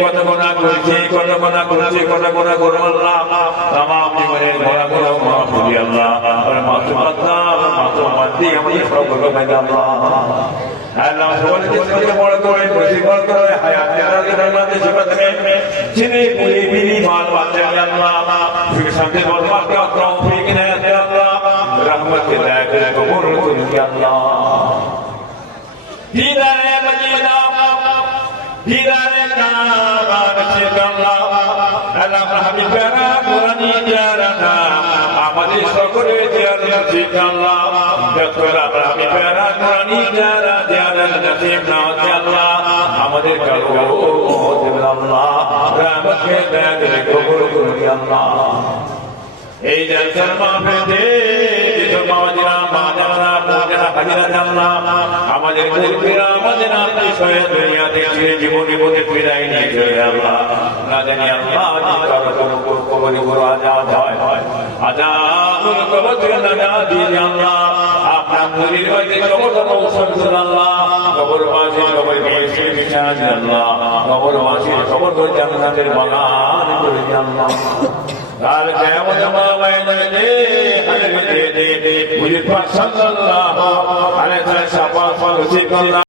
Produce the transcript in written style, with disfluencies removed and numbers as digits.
কত গোনা করেছি, কত গোনা করেছি, কত গোনা করবো আল্লাহ, তামাম জীবনের গোনা গুলো মাফ করি আল্লাহ, আর মাসুম আল্লাহ, মাসুম মানতি আমাদের সকলকে মেনে আল্লাহ, আল্লাহ সকলকে ছোট বড় করে মুসিবত করে হায়াতে রাতে জীবন में जिन्हें पूरी बीवी माल बातें अल्लाह फिर शांति बर्मा का तौफीक ने अल्लाह रहमत के दायरे को कबूल कर अल्लाह दीदारे मदीना दीदारे कामान से अल्लाह अल्लाह हमें प्यारा कुरानी जाना আমাদের সকলে জিয়ারত ঠিক আল্লাহ যতরা হমেं प्यारा कुरानी जाना জিয়ারত নসিব না আল্লাহ আমাদের কারো আল্লাহ रहमत के दायरे को कबूल कर अल्लाह এই জলসার মাহফিলে যেসব মাওলানা মাওলানা মোজানা হাজিরা আল্লাহ আমাদের মুরব্বিরা আমাদের আত্মীয় দুনিয়াতে ছেড়ে জীবনে বলে বিদায় নিয়ে চলে আল্লাহ না জানি আল্লাহ কারো কবরে বড় আযাব হয় আযাবুল কবর না দিয়ে আল্লাহ আপনার মুরিদ ভাইকে কবর মৌসুম আল্লাহ কবর মাঝে কবর বেশি বিশাল আল্লাহ কবর মাঝে কবর জান্নাতের বাগান করে আল্লাহ قال يا وجماعة وينادي حلم دي دي دي ويفصل الله على ثلاث شفاعات